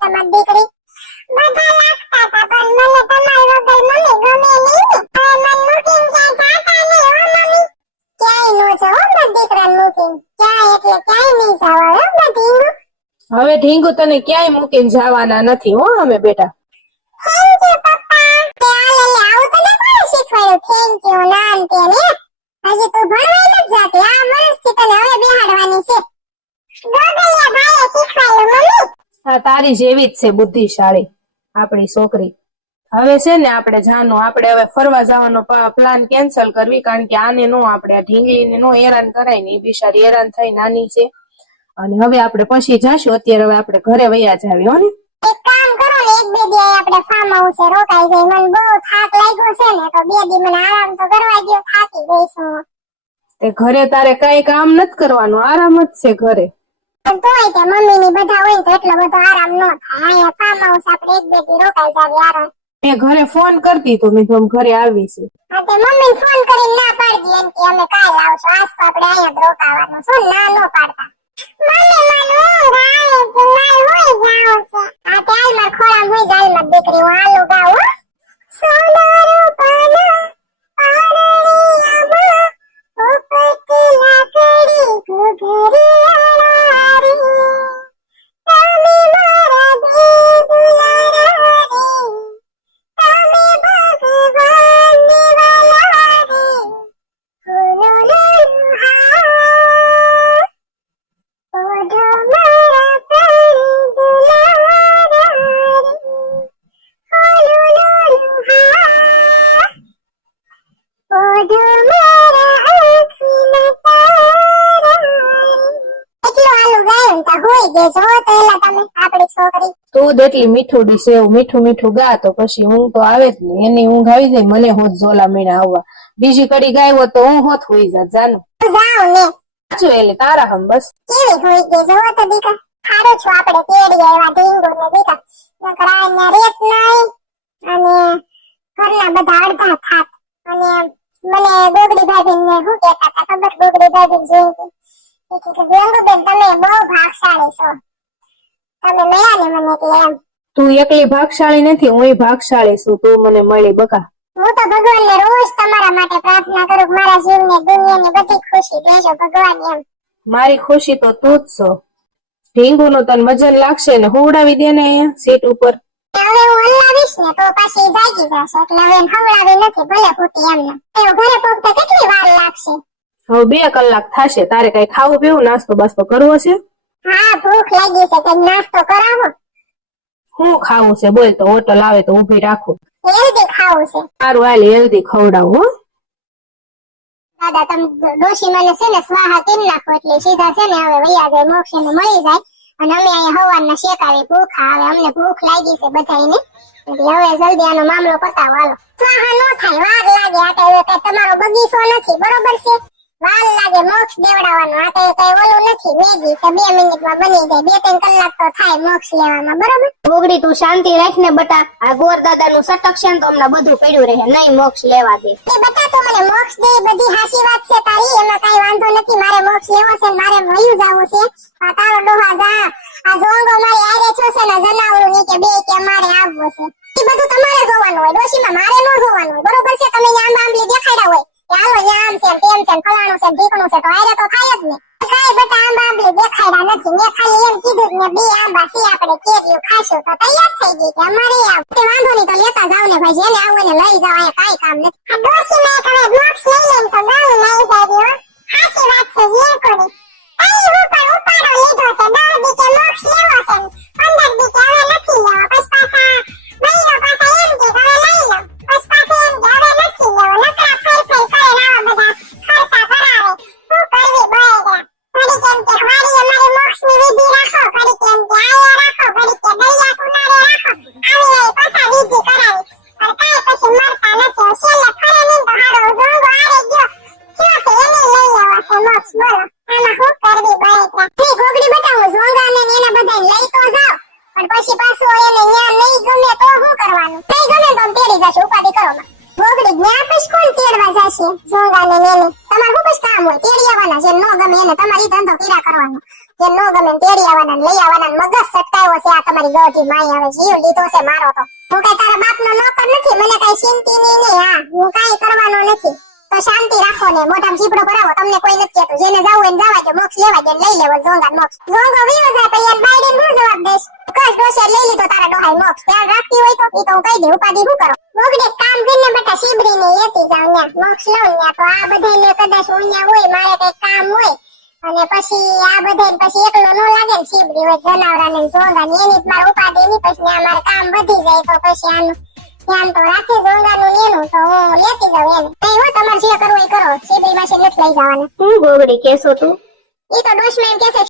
મારી દીકરી બધા લાગતા હતા પણ મને તમારી વગર મમ્મી ગમે નહીં. ને હવે મને મૂકીને ક્યાં જાતા નહીં હો મમ્મી? ક્યાંય નો જાઓ મારા દીકરાને મૂકીને. ક્યાંય એટલે ક્યાંય નહીં જાવા હો મારી ઢીંગુ. હવે ઢીંગુ તને ક્યાંય મૂકીને જવાના નથી હો અમે બેટા. થેન્ક યુ પપ્પા. તે આ લે લે આવું તને કોણે શીખવાડ્યું? થેન્ક યુ નાન તેને હજી તું ભણવાય નથી જાતી આ વર્ષથી તને હવે બેહાડવાની છે ગોગલિયા ભાઈએ શીખવાડ્યું આ તારી જેવી જ છે બુદ્ધિશાળી આપણી છોકરી. હવે છે ને આપણે જાનો આપણે હવે ફરવા જવાનો પ્લાન કેન્સલ કરવી કારણ કે આને નો આપણે આ ઢીંગલીને નો હેરાન કરાય ને એ બિચારી હેરાન થઈ નાની છે. અને હવે આપણે પછી જશું અત્યારે હવે આપણે ઘરે વયા જાવી હો ને? એક કામ કરો ને એક બે દી આપણે ફાર્મ હાઉસે રોકાઈ જઈ મને બહુ થાક લાગ્યો છે ને તો બે દી મને આરામ તો કરવા દ્યો થાકી ગઈ છું. તે ઘરે તારે કઈ કામ નથી કરવાનું આરામ જ છે ઘરે. પણ તોય તે મમ્મી ની બધા હોય તો એટલો બધો આરામ ન થાય. અહીંયા ફાર્મ હાઉસ આપણે એક બેથી રોકાઈ જાવી આરામ મેં ઘરે ફોન કરતી તો મેં કીધું ઘરે આવી છે. હા તે મમ્મી ફોન કરીને ના પાડી એમ કે અમે કાલ આવશું. આજ તો આપણે અહીંયા જ રોકાવાનું. શું ના નો પાડતા? તો હોઈ ગઈ જો તો એલા તમે આપણી છોકરી તું જ મીઠું ડીશ એવું મીઠું મીઠું ગા તો પછી ઊંઘ તો આવે જ નહીં. એની ઊંઘ આવી જાય મને હોત ઝોલા મીણા આવવા. બીજી કડી ગાય તો હું હોત હોઈ જાત જાનું. જાઉં ને. સાચું એટલે તારા હમ બસ. કેવી હોય ગઈ જોવો તો દીકા હારું છું આપણે તેડી આવ્યા ઢીંગો ને દીકા નકર અહીંયા રેત નહીં અને ઘરના બધા અડધા થાત અને મને ગોગડી ભાભી ને હું કહેતા હતા ખબર? ગોગડી ભાભી જોઈ તું એકલી ભાગશાળી નથી હું ભાગશાળી છું. તું મને મળી બકા. હું તો ભગવાનને રોજ તમારા માટે પ્રાર્થના કરું મારા જીવ ને દુનિયા ની બધી ખુશી દેજો ભગવાન એમ. મારી ખુશી તો તું જ છો. ઢીંગુ નું તને વજન લાગશે ને હુવડાવી દે ને સીટ ઉપર. હવે હું હલાવીશ ને તો પાછી જાગી જશે. એટલે હવે હવડાવી નથી ભલે ફૂટી એમને. એવું ઘરે પહોંચતા કેટલી વાર લાગશે. હવે બે કલાક થશે તારે કઈ ખાવું પીવું નાસ્તો બાસ્તો કરવો છે? હા ભૂખ લાગી છે કંઈક નાસ્તો કરાવો? શું ખાવું છે? બોલ તો હોટલ આવે તો ઊભી રાખું. હેલ્ધી ખાવું છે. સારું હાલ હેલ્ધી ખવડાવું હો. દાદા તમે ડોશી મને છે ને સ્વાહા કરી નાખો? એટલે સીધા છે ને હવે વૈયા જાય મોક્ષ મળી જાય. અને અમે અહીંયા હવારના શેકાવી ભૂખા આવે અમને ભૂખ લાગી છે બધાયને. એટલે હવે જલ્દી આનો મામલો પતાવો હાલો. સ્વાહા નો થાય વાર લાગે આ કઈ તમારો બગીચો નથી બરોબર છે? વાર લાગે મોક્ષ દેવડાવવાનો. આ કઈ કઈ ઓલું નથી. મેગી કે બે મિનિટમાં બની જાય. બે ત્રણ કલાક તો થાય મોક્ષ લેવામાં. બરોબર? ગોગડી તું શાંતિ રાખ ને બટા. આ ગોર દાદા નું સટક છે તો હમણાં બધું પડ્યું રહે. નહીં મોક્ષ લેવા દે. એ બતા તો મને મોક્ષ દે બધી હાસી વાત છે તારી. એમાં કઈ વાંધો નથી. મારે મોક્ષ લેવો છે મારે વયું જવું છે. આ તારો ડોહા જા. આ જોંગો મારી આરે છો છે ને જનાવરું નીચે બે કે મારે આવવું છે. એ બધું તમારે જોવાનું હોય. ડોશીમાં મારે ન જોવાનું હોય. બરોબર છે? તમે આંબા આંબલી દેખાડ્યા હોય. હાલો આમ છે, તેમ છે ફલાણું છે ઢીકણું છે, તો આરે તો થાય જ ને. કાંઈ બટા, આંબા, આંબલી દેખાડ્યા નથી. મેં ખાલી એમ કીધું ને, બે આંબા સી આપણે કેરીઓ ખાશું. તો તૈયાર થઈ ગઈ કે અમારે આવ તે વાંધો નહીં, તો લેતા જાવ ને ભાઈ, જેને આવું ને લઈ જાવ અહીંયા કઈ કામ નથી. આ ડોસી મેં હવે બોક્સ લઈ લઈને તો ગાઉં લઈ જાય હો. હાસી વાત છે, જે કોની. અહીં ઉપર ઉપાડો લીધો છે, દસ દી કે મોક્ષ લેવો છે પંદર દી કેમ અમારી મોક્ષની વિધિ રાખો ઘડી કેમ કે આયા રાખો કરી કે દરિયા કિનારે રાખો. આવી આવી પાછા વિધિ કરાવી પણ કાંઈ પછી મરતા નથી. છેલ્લે ફરે નહીં તો હારો ઝોંગો આરે ગયો. શું છે એને લઈ લેવા છે મોક્ષ, બોલો. આમાં હું કરવી બળે ની ગોગડી બતાવું. ઝોંગા ને એના બધાને લઈ તો જાઓ પણ પછી પાછું એને ન્યા નહીં ગમે તો શું કરવાનું? નહીં ગમે તો તેડી જશે. ઉપાધિ કરો માં પછી કોણ તેડવા જશે? ઝોંગા ને એને. તમારે ખૂબ જ કામ હોય? તેડી આવવાના. જે નો ગમે એને તમારી ધંધો કર્યા કરવાનો. જે નો ગમે તેડી આવવાના લઈ આવવાના મગજ સટકાયો છે આ તમારી ગોઠી માઈ આવે જીવ લીધો છે મારો તો. હું કઈ તારા બાપનો નોકર નથી? મને કઈ ચિંતી નહીં. હા, હું કઈ કરવાનો નથી. તો શાંતિ રાખો ને, મોઢામાં જીભડો ભરાવો, તમને કોઈ નથી કહેતું. જેને જાવું એને જવા દે મોક્ષ લેવા દે લઈ લેવો ઝોંગા મોક્ષ. ઝોંગો વિયો જાય તો યાર બાયડીને હું જવાબ દઈશ? કસ ડોસે લઈ લીધો તારા ડોહાઈ મોક્ષ. ધ્યાન રાખતી હોય તો, ઈ તો હું કહી દે ઉપાધિ હું કરો? મોગડે કામ કરીને બેટા શીબડી ને લેતી જાવ ને મોક્ષ લઉં ને તો આ બધાને કદાચ હું હોય, મારે કઈ કામ હોય, અને પછી આ બધાને પછી એકલો નો લાગે ને શીબડી હોય જનાવરા ને ઝોંગા ને એની જ મારે ઉપાધિ ની પછી ન્યા મારે કામ વધી જાય તો પછી આનું ધ્યાન તો રાખે ઝોંગાનું ને એનું તો હું લેતી જાઉં એને નહીં હો તમારે જે કરવું એ કરો. શીબડી પાસે નથી લઈ જવાના. હું ગોગડી કેસો તું? ઈ તો દુશ્મન એમ કે છે